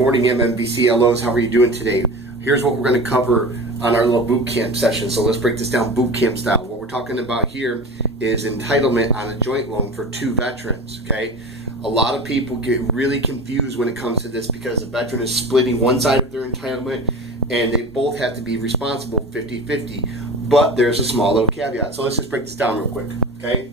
Morning MMBCLOs, how are you doing today? Here's what we're going to cover on our little boot camp session. So let's break this down boot camp style. What we're talking about here is entitlement on a joint loan for two veterans, okay? A lot of people get really confused when it comes to this because the veteran is splitting one side of their entitlement and they both have to be responsible 50-50. But there's a small little caveat. So let's just break this down real quick, okay?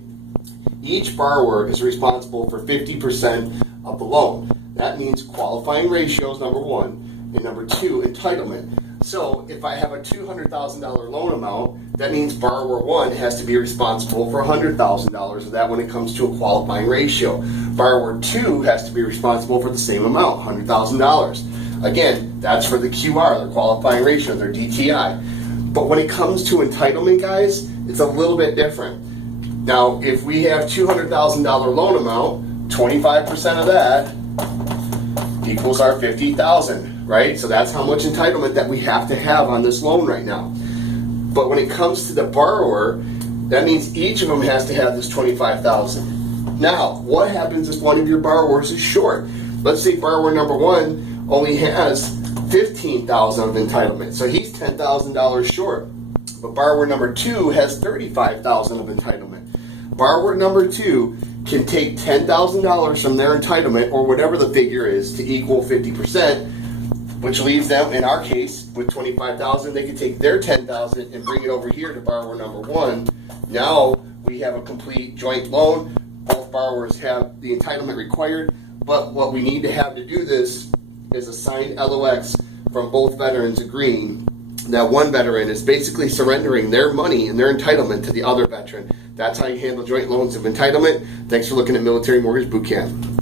Each borrower is responsible for 50% of the loan. That means qualifying ratios, number one, and number two, entitlement. So if I have a $200,000 loan amount, that means borrower one has to be responsible for $100,000 of that when it comes to a qualifying ratio. Borrower two has to be responsible for the same amount, $100,000. Again, that's for the QR, their qualifying ratio, their DTI. But when it comes to entitlement, guys, it's a little bit different. Now, if we have $200,000 loan amount, 25% of that equals our $50,000, right? So that's how much entitlement that we have to have on this loan right now. But when it comes to the borrower, that means each of them has to have this $25,000. Now, what happens if one of your borrowers is short? Let's say borrower number one only has $15,000 of entitlement, so he's $10,000 short. But borrower number two has $35,000 of entitlement. Borrower number two can take $10,000 from their entitlement, or whatever the figure is, to equal 50%, which leaves them, in our case, with $25,000. They can take their $10,000 and bring it over here to borrower number one. Now we have a complete joint loan. Both borrowers have the entitlement required, but what we need to have to do this is a signed LOX from both veterans agreeing that one veteran is basically surrendering their money and their entitlement to the other veteran. That's how you handle joint loans of entitlement. Thanks for looking at Military Mortgage Boot Camp.